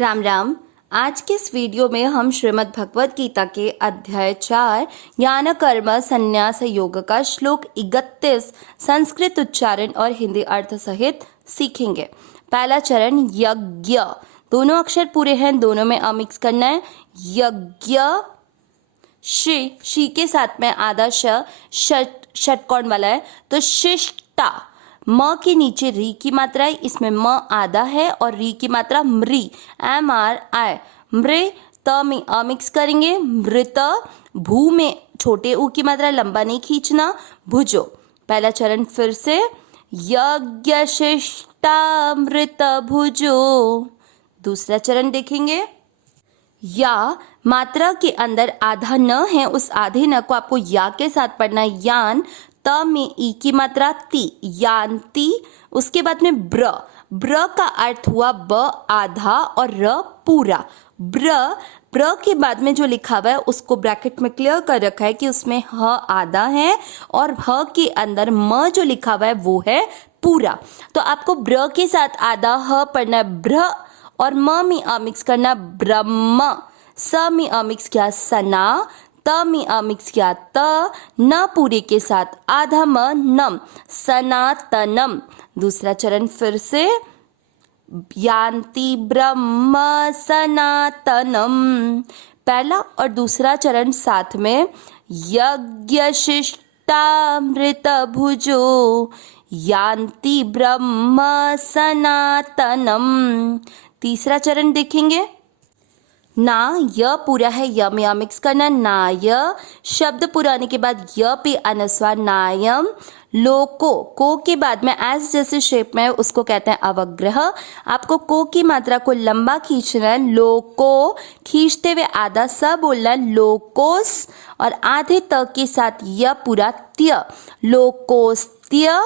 राम राम। आज के इस वीडियो में हम श्रीमद् भगवद गीता के अध्याय 4 ज्ञान कर्म संन्यास योग का श्लोक 31 संस्कृत उच्चारण और हिंदी अर्थ सहित सीखेंगे। पहला चरण यज्ञ, दोनों अक्षर पूरे हैं, दोनों में अमिक्स करना है। यज्ञ, शी के साथ में आधा षटकोण वाला है, तो शिष्टा। म के नीचे री की मात्रा है, इसमें म आधा है और री की मात्रा म्री, MRI। मृ त में अमिक्स करेंगे। मृत, भू में छोटे ऊ की मात्रा, लंबा नहीं खींचना, भुजो। पहला चरण फिर से, यज्ञ शिष्टा मृत भुजो। दूसरा चरण देखेंगे, या मात्रा के अंदर आधा न है, उस आधे न को आपको या के साथ पढ़ना है। यान, त में ई की मात्रा ती, यान्ति। उसके बाद में ब्र, ब्र का अर्थ हुआ ब आधा और र पूरा। ब्र के बाद में जो लिखा हुआ है उसको ब्रैकेट में क्लियर कर रखा है कि उसमें ह आधा है और ह के अंदर म जो लिखा हुआ है वो है पूरा। तो आपको ब्र के साथ आधा ह पढ़ना है ब्र, और म में अमिक्स करना ब्रह्म। स में अमिक्स किया सना, त में अमिक्स किया त, न पूरे के साथ आधा म नम, सनातनम। दूसरा चरण फिर से, यान्ति ब्रह्म सनातनम। पहला और दूसरा चरण साथ में, यज्ञ शिष्टामृत भुजो यान्ति ब्रह्म सनातनम। तीसरा चरण देखेंगे, ना य पूरा है, य में अमिक्स करना, नाय। शब्द पूरा आने के बाद य पे अनुस्वार, नायम। लोको, को के बाद में एस जैसे शेप में उसको कहते हैं अवग्रह। आपको को की मात्रा को लंबा खींचना है, लोको। खींचते हुए आधा स बोलना, लोकोस, और आधे त के साथ य पूरा त्य, लोकोस्त्य।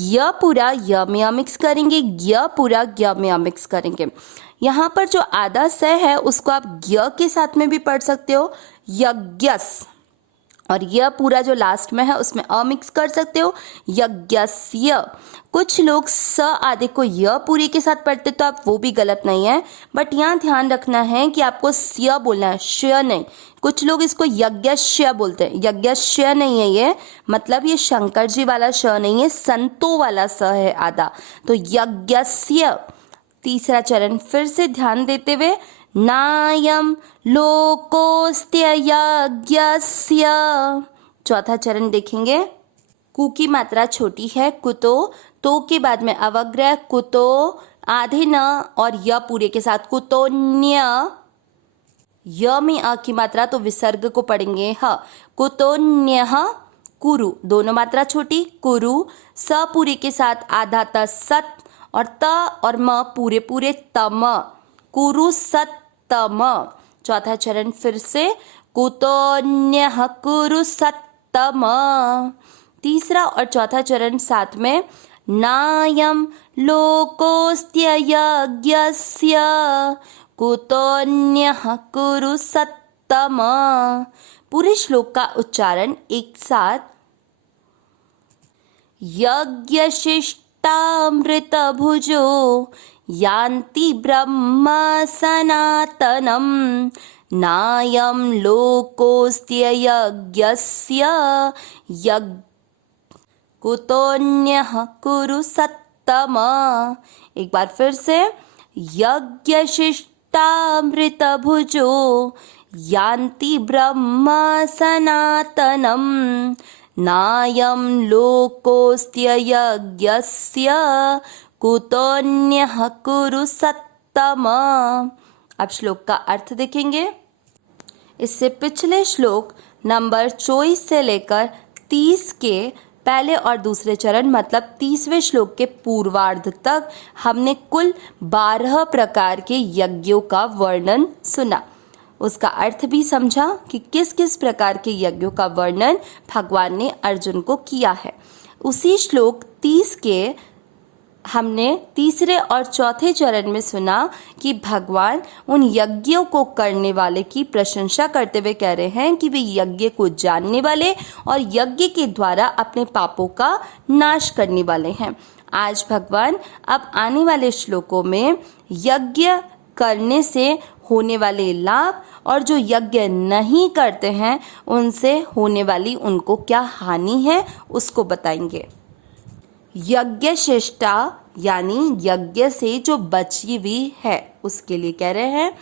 य पूरा य में अमिक्स करेंगे, य पूरा य में अमिक्स करेंगे। यहाँ पर जो आधा स है उसको आप ज्ञ के साथ में भी पढ़ सकते हो, यज्ञस। और यह पूरा जो लास्ट में है उसमें अमिक्स कर सकते हो, यज्ञस्य। कुछ लोग स आधे को य पूरी के साथ पढ़ते तो आप वो भी गलत नहीं है, बट यहाँ ध्यान रखना है कि आपको स्य बोलना है, श नहीं। कुछ लोग इसको यज्ञश्य बोलते हैं, यज्ञश्य नहीं है ये, मतलब ये शंकर जी वाला श नहीं है, संतों वाला स है आधा, तो यज्ञस्य। तीसरा चरण फिर से ध्यान देते हुए, नायम लोकोस्त्य यज्ञस्य। चौथा चरण देखेंगे, कु की मात्रा छोटी है, कुतो। तो के बाद में अवग्रह, कुतो, आधे न और य पूरे के साथ, कुतोन्य। य में अ की मात्रा तो विसर्ग को पढ़ेंगे ह, कुतोन्यः। कुरु, दोनों मात्रा छोटी, कुरु। स पूरे के साथ आधा त सत, और त और म पूरे पूरे तम, कुरु सत्तम। चौथा चरण फिर से, कुतोन्यः कुरु सत्तम। तीसरा और चौथा चरण साथ में, नायम लोकोस्त्य यज्ञस्य कुतोन्यः कुरु सत्तम। पूरे श्लोक का उच्चारण एक साथ, यज्ञ शिष्टामृत भुजो यान्ति ब्रह्म सनातनम नायम लोकोस्त्य यज्ञस्य कुतोन्यः कुरु सत्तम। एक बार फिर से, यज्ञ शिष्टामृत भुजो यान्ति ब्रह्म सनातनम नायम लोकोस्त्य यज्ञस्य कुतोन्यः कुरु सत्तम। अब श्लोक का अर्थ देखेंगे। इससे पिछले श्लोक नंबर 24 से लेकर 30 के पहले और दूसरे चरण मतलब 30वें श्लोक के पूर्वार्ध तक हमने कुल 12 प्रकार के यज्ञों का वर्णन सुना, उसका अर्थ भी समझा कि किस किस प्रकार के यज्ञों का वर्णन भगवान ने अर्जुन को किया है। उसी श्लोक 30 के हमने तीसरे और चौथे चरण में सुना कि भगवान उन यज्ञों को करने वाले की प्रशंसा करते हुए कह रहे हैं कि वे यज्ञ को जानने वाले और यज्ञ के द्वारा अपने पापों का नाश करने वाले हैं। आज भगवान अब आने वाले श्लोकों में यज्ञ करने से होने वाले लाभ और जो यज्ञ नहीं करते हैं उनसे होने वाली उनको क्या हानि है उसको बताएंगे। यज्ञ शिष्टा यानी यज्ञ से जो बची हुई है उसके लिए कह रहे हैं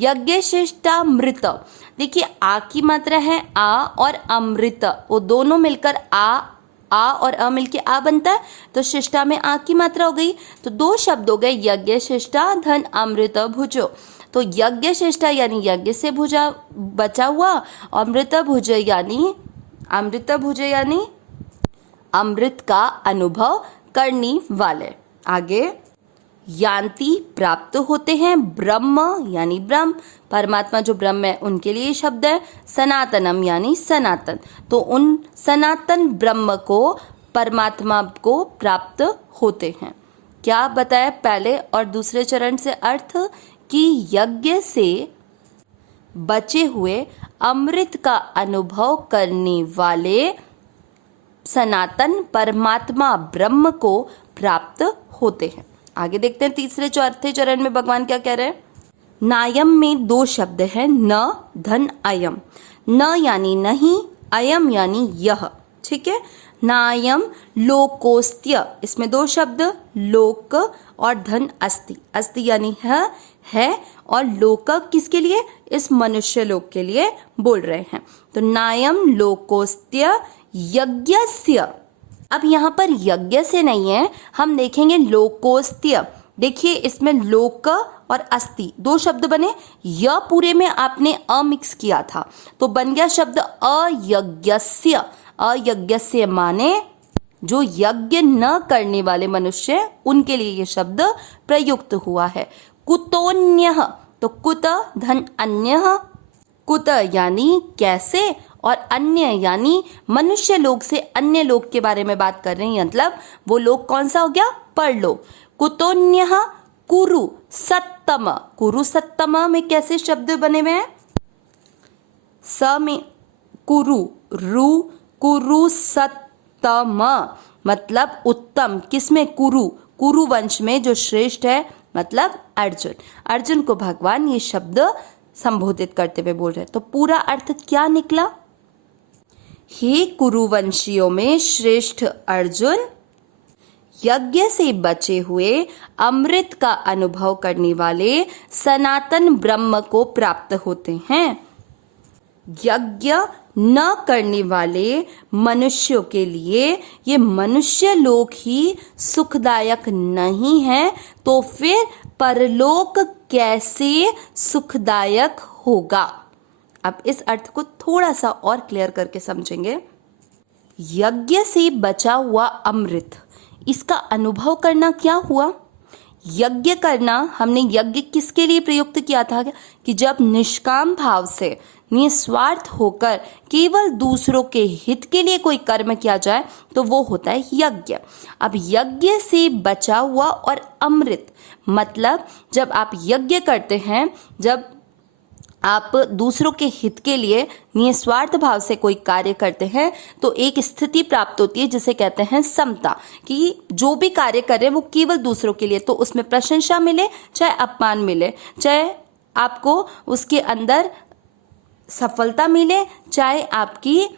यज्ञ शिष्टा मृत। देखिए आ की मात्रा है आ और अमृत, वो दोनों मिलकर आ और अ मिलके आ बनता है, तो शिष्टा में आ की मात्रा हो गई, तो दो शब्द हो गए यज्ञ शिष्टा धन अमृत भुजो। तो यज्ञ शिष्टा यानी यज्ञ से भुजा बचा हुआ, अमृत भुज यानी अमृत का अनुभव करने वाले। आगे यान्ति प्राप्त होते हैं, ब्रह्म यानी ब्रह्म, परमात्मा जो ब्रह्म है उनके लिए शब्द है। सनातनम यानी सनातन, तो उन सनातन ब्रह्म को परमात्मा को प्राप्त होते हैं। क्या बताया पहले और दूसरे चरण से अर्थ कि यज्ञ से बचे हुए अमृत का अनुभव करने वाले सनातन परमात्मा ब्रह्म को प्राप्त होते हैं। आगे देखते हैं तीसरे चौथे चरण में भगवान क्या कह रहे हैं। नायम में दो शब्द हैं, न धन अयम। न यानी नहीं, अयम यानी यह, ठीक है। नायम लोकोस्त्य, इसमें दो शब्द लोक और धन अस्ति। अस्ति यानी है और लोक किसके लिए, इस मनुष्य लोक के लिए बोल रहे हैं। तो नायम लोकोस्त्य यज्ञस्य, अब यहाँ पर यज्ञ से नहीं है, हम देखेंगे लोकोस्त्य। देखिए इसमें लोक और अस्ति दो शब्द बने, य पूरे में आपने अ मिक्स किया था तो बन गया शब्द अयज्ञस्य। अयज्ञस्य माने जो यज्ञ न करने वाले मनुष्य उनके लिए ये शब्द प्रयुक्त हुआ है। कुतोन्यः, तो कुत धन अन्यः, कुत यानी कैसे और अन्य यानी मनुष्य लोक से अन्य लोक के बारे में बात कर रहे हैं, मतलब वो लोक कौन सा हो गया, परलोक। कुतोन्यः कुरु सत्तम, कुरु सत्तम में कैसे शब्द बने हुए हैं, स में कुरु रु, कुरु सत्तम मतलब उत्तम, किसमें, कुरु, कुरु वंश में जो श्रेष्ठ है मतलब अर्जुन। अर्जुन को भगवान ये शब्द संबोधित करते हुए बोल रहे, तो पूरा अर्थ क्या निकला, हे कुरुवंशियों में श्रेष्ठ अर्जुन, यज्ञ से बचे हुए अमृत का अनुभव करने वाले सनातन ब्रह्म को प्राप्त होते हैं। यज्ञ न करने वाले मनुष्यों के लिए ये मनुष्य लोक ही सुखदायक नहीं है, तो फिर परलोक कैसे सुखदायक होगा। अब इस अर्थ को थोड़ा सा और क्लियर करके समझेंगे। यज्ञ से बचा हुआ अमृत, इसका अनुभव करना क्या हुआ, यज्ञ करना हमने यज्ञ किसके लिए प्रयुक्त किया था कि जब निष्काम भाव से निस्वार्थ होकर केवल दूसरों के हित के लिए कोई कर्म किया जाए तो वो होता है यज्ञ। अब यज्ञ से बचा हुआ और अमृत मतलब जब आप यज्ञ करते हैं, जब आप दूसरों के हित के लिए निस्वार्थ भाव से कोई कार्य करते हैं तो एक स्थिति प्राप्त होती है जिसे कहते हैं समता, कि जो भी कार्य कर रहे हैं वो केवल दूसरों के लिए, तो उसमें प्रशंसा मिले चाहे अपमान मिले, चाहे आपको उसके अंदर सफलता मिले चाहे आपकी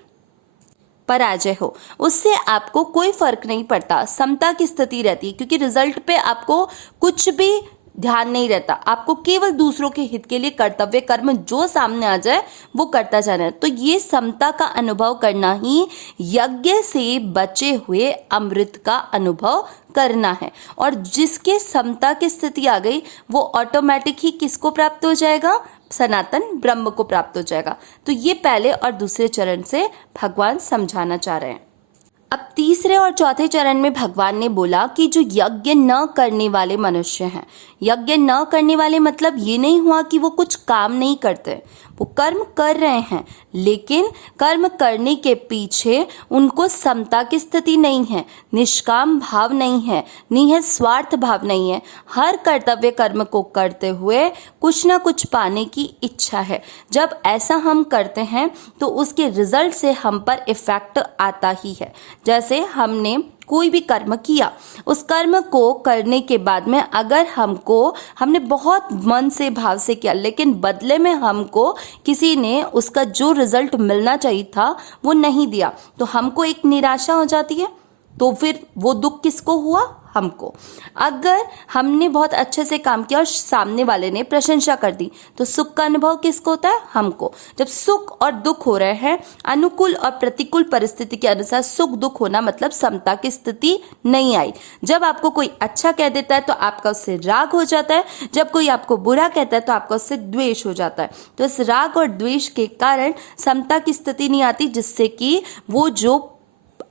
पराजय हो, उससे आपको कोई फर्क नहीं पड़ता, समता की स्थिति रहती है, क्योंकि रिजल्ट पे आपको कुछ भी ध्यान नहीं रहता, आपको केवल दूसरों के हित के लिए कर्तव्य कर्म जो सामने आ जाए वो करता जाना है। तो ये समता का अनुभव करना ही यज्ञ से बचे हुए अमृत का अनुभव करना है, और जिसके समता की स्थिति आ गई वो ऑटोमेटिक ही किसको प्राप्त हो जाएगा, सनातन ब्रह्म को प्राप्त हो जाएगा। तो ये पहले और दूसरे चरण से भगवान समझाना चाह रहे हैं। अब तीसरे और चौथे चरण में भगवान ने बोला कि जो यज्ञ न करने वाले मनुष्य हैं, यज्ञ न करने वाले मतलब ये नहीं हुआ कि वो कुछ काम नहीं करते, वो कर्म कर रहे हैं, लेकिन कर्म करने के पीछे उनको समता की स्थिति नहीं है, निष्काम भाव नहीं है, निस्वार्थ भाव नहीं है, हर कर्तव्य कर्म को करते हुए कुछ ना कुछ पाने की इच्छा है। जब ऐसा हम करते हैं तो उसके रिजल्ट से हम पर इफेक्ट आता ही है। जैसे हमने कोई भी कर्म किया, उस कर्म को करने के बाद में अगर हमने बहुत मन से भाव से किया, लेकिन बदले में हमको किसी ने उसका जो रिजल्ट मिलना चाहिए था वो नहीं दिया, तो हमको एक निराशा हो जाती है। तो फिर वो दुख किसको हुआ? हमको। अगर हमने बहुत अच्छे से काम किया और सामने वाले ने प्रशंसा कर दी, तो सुख का अनुभव किसको होता है? हमको। जब सुख और दुख हो रहे हैं, अनुकूल और प्रतिकूल परिस्थिति के अनुसार सुख दुख होना मतलब समता की स्थिति नहीं आई। जब आपको कोई अच्छा कह देता है तो आपका उससे राग हो जाता है, जब कोई आपको बुरा कहता है तो आपका उससे द्वेष हो जाता है। तो इस राग और द्वेष के कारण समता की स्थिति नहीं आती, जिससे कि वो जो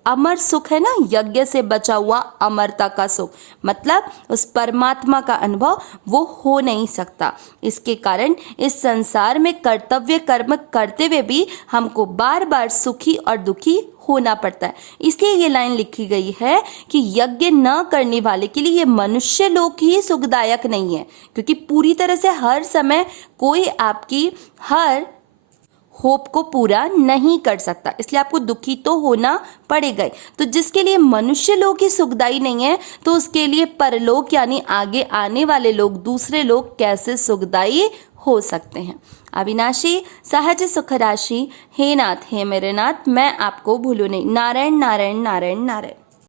अमर सुख है ना, यज्ञ से बचा हुआ अमरता का सुख, मतलब उस परमात्मा का अनुभव वो हो नहीं सकता। इसके कारण इस संसार में कर्तव्य कर्म करते हुए भी हमको बार बार सुखी और दुखी होना पड़ता है। इसलिए ये लाइन लिखी गई है कि यज्ञ न करने वाले के लिए ये मनुष्य लोक ही सुखदायक नहीं है, क्योंकि पूरी तरह से हर समय कोई आपकी हर होप को पूरा नहीं कर सकता, इसलिए आपको दुखी तो होना पड़ेगा। तो जिसके लिए मनुष्य लोग ही सुखदायी नहीं है, तो उसके लिए परलोक यानी आगे आने वाले लोग, दूसरे लोग कैसे सुखदायी हो सकते हैं। अविनाशी सहज सुख राशि, हे नाथ हे मेरे नाथ, मैं आपको भूलूं नहीं। नारायण नारायण नारायण नारायण।